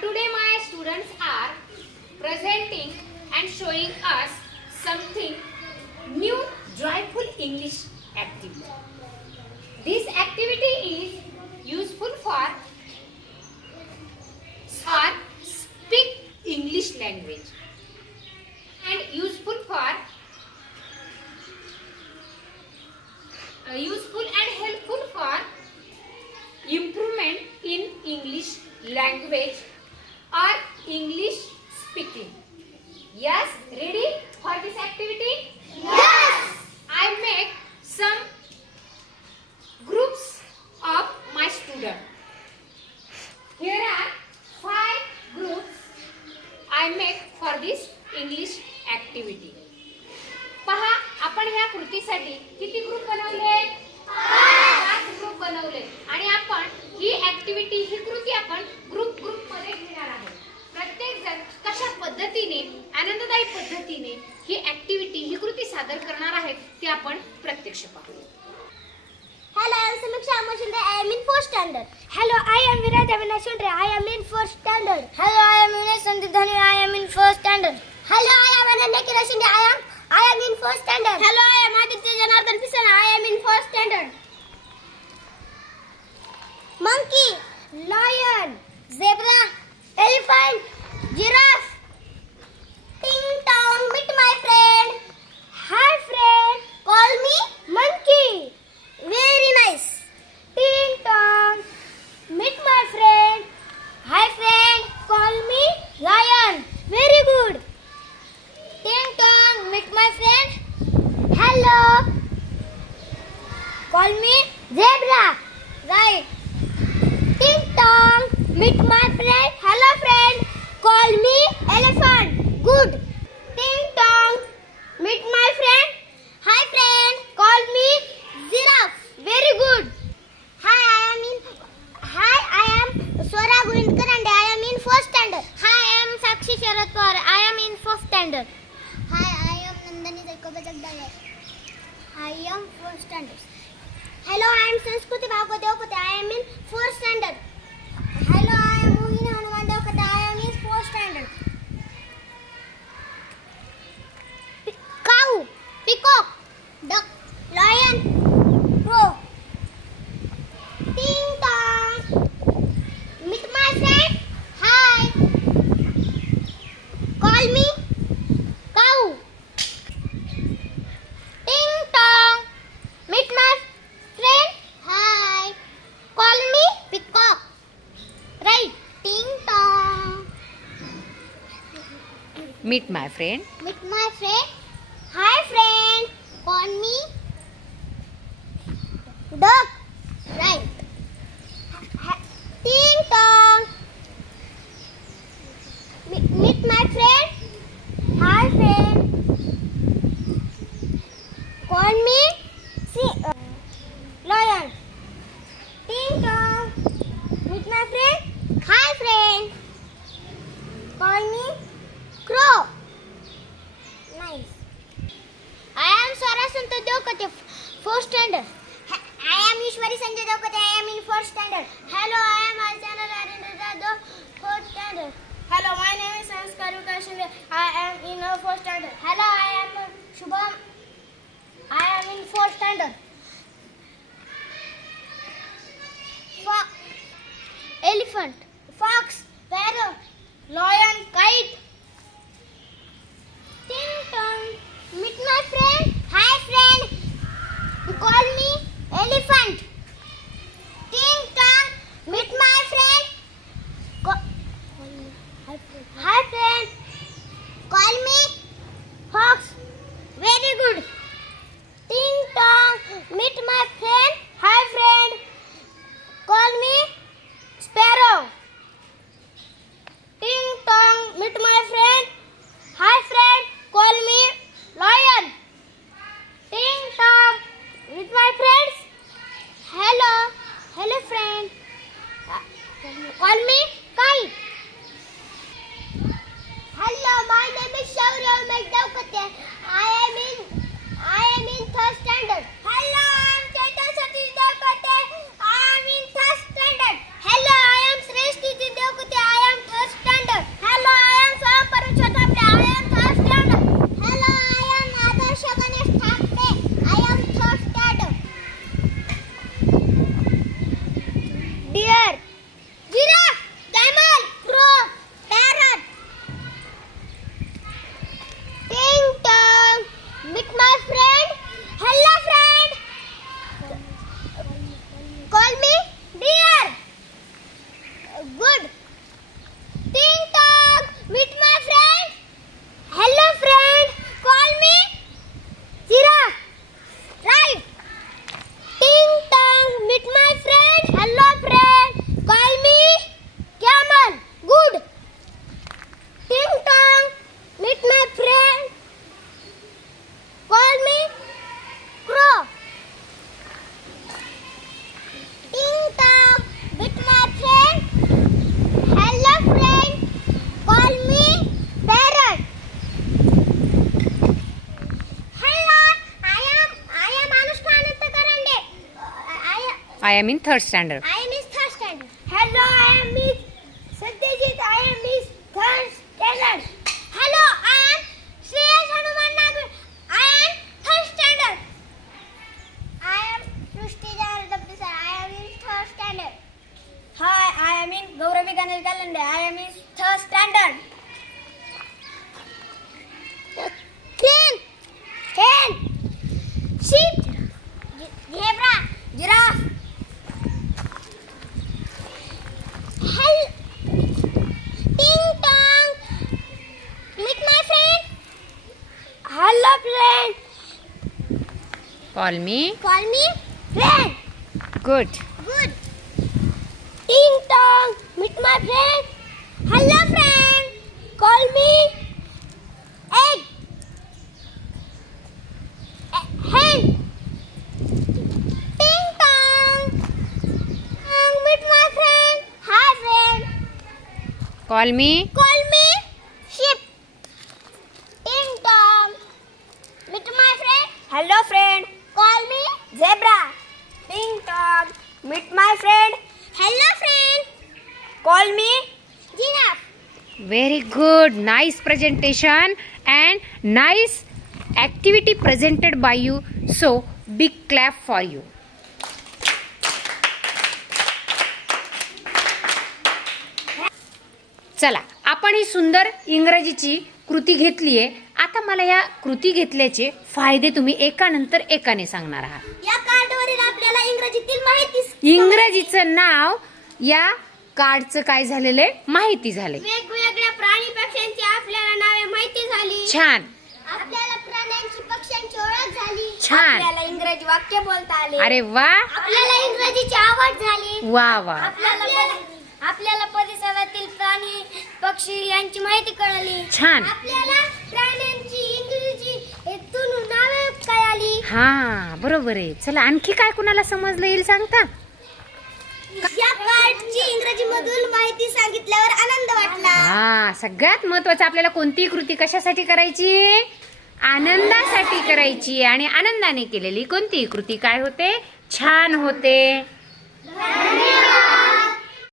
today my students are presenting and showing us something new joyful English activity. This activity is useful for, our speak English language. speaking. Yes, ready for this activity? Yes! I make some groups of my students. Here are five groups I make for this English activity. पहा आपण ह्या कृतीसाठी किती group बनवले पाच group बनवले आणि आपण ही ऍक्टिव्हिटी ही कृती आपण ग्रुप ग्रुप मध्ये घेणार आहोत प्रत्येक जण कशा पद्धतीने आनंददायी पद्धतीने ही ऍक्टिव्हिटी ही कृती सादर करणार आहे ती आपण प्रत्यक्ष पाहू hello I am Samiksha Amoshinde I am in first standard hello I am Viraj Avinash Shinde I am in first standard hello I am Vinay Sandeep Dhani I am in first standard hello I am Ananya Kiran Shinde I am I am in first standard Call me Zebra. Right. Ting tong. Meet my friend. Hello friend. Call me Elephant. Good. Ting tong. Meet my friend. Hi friend. Call me Giraffe. Very good. Hi, I am in. Hi, I am Swara Gundkar and I am in first standard. Hi, I am Sakshi Sharat I am in first standard. Hi, I am Nandini Jagdale. I am first standard. Meet my friend. Meet my friend. Hi friend. Call me Duck. Devkote, first standard. I am Ishwari Sanjay Devkote, I am in first standard. Hello, I am Arjana Rajendra fourth standard. Hello, my name is Sanskaru Kashmir. I am in uh, first standard. Hello, I am uh, Shubham. I am in fourth standard. Fo elephant, fox, parrot, lion, kite, tin I am in third standard. Call me. Call me friend. Good. Good. Ding dong. Meet my friend. Hello friend. Call me egg. Hen. Ding dong. And meet my friend. Hi friend. Call me. Call me ship. Ding dong. Meet my friend. Hello friend. zebra pink dog meet my friend hello friend call me giraffe very good nice presentation and nice activity presented by you so big clap for you चला आपण ही सुंदर इंग्रजीची कृती घेतली आहे मला या कृती घेतल्याचे फायदे तुम्ही एकानंतर एकाने सांगणार आहात या कार्डवरील आपल्याला इंग्रजीतील माहिती इंग्रजीचं नाव या कार्डचं काय झालेले माहिती झाले वेगवेगळ्या प्राणी पक्ष्यांची आपल्याला नावे माहिती झाली छान आपल्याला प्राण्यांची पक्ष्यांची ओळख झाली छान आपल्याला इंग्रजी वाक्य बोलता आले अरे वा आपल्याला इंग्रजीची आवड झाली वा वा आपल्याला परिसरातील प्राणी पक्षी यांची माहिती कळली छान आपल्याला प्राणी हा बरोबर आहे चला आणखी काय कुणाला समजलं येईल सांगता माहिती सांगितल्यावर आनंद वाटला हा सगळ्यात महत्वाचं आपल्याला कोणती कृती कशासाठी करायची आनंदासाठी करायची आणि आनंदाने केलेली कोणतीही कृती काय होते छान होते